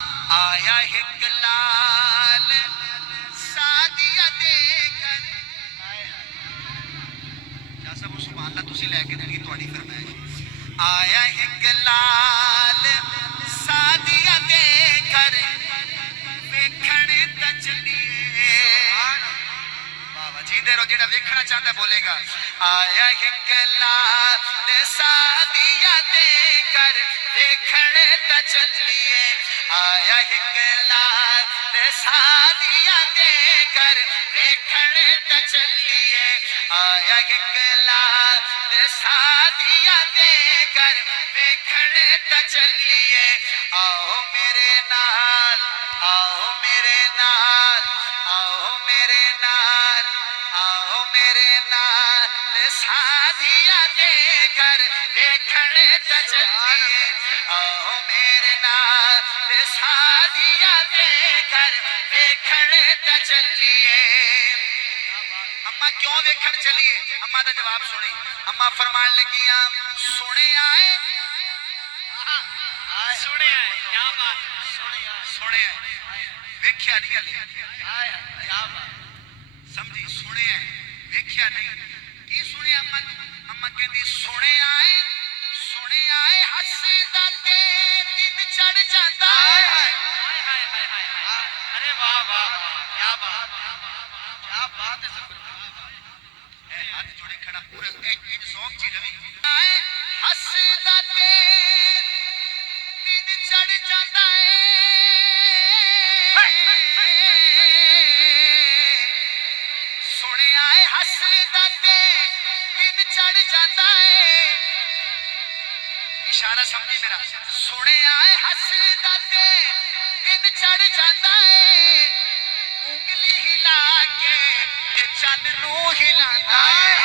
آیا ایک لال سادیا دے کر کیا سب سبحان اللہ تسی لے کے دیں گی تواڈی فرمائش آیا ایک لال سادیا دے کر ویکھن تے چلیے بابا جی دے رو جڑا ویکھنا چاہتا ہے بولے گا آیا ایک لال سادیا دے کر ویکھن تے چلیے آیا ایک لال سادیا دے کر ویکھن تے چلیے آیا ایک لال سادیا دے کر ویکھن تے چلیے آؤ میرے نال آؤ میرے نال آؤ میرے نال آؤ میرے نال سادیا دے کر ویکھن تے چلیے آؤ میرے نال سادیا دے کر ویکھن تے چلیے اما کیوں ویکھن چلیے اما دا جواب سنی اما فرمان لگیاں سنے آئے سنے آئے کیا بات سنے آئے ویکھیا نہیں ہلے کیا بات سمجھی سنے آئے ویکھیا نہیں کی سنے اما اما کہندی سنے آئے ہسدا تے دن چڑھ جاندا ہے ارے واہ واہ کیا بات ہے ہاتھ جوڑے کھڑا پورا ایک سوک چی روی ہسدا تے دن چڑھ جاندا ہے سنے آئے ہسدا تے دن چڑھ جاندا ہے اشارہ سمجھی میرا سنے آئے ہسدا تے دن چڑھ جاندا ہے انگلی ہلا کے چن نو ہلاندا ہے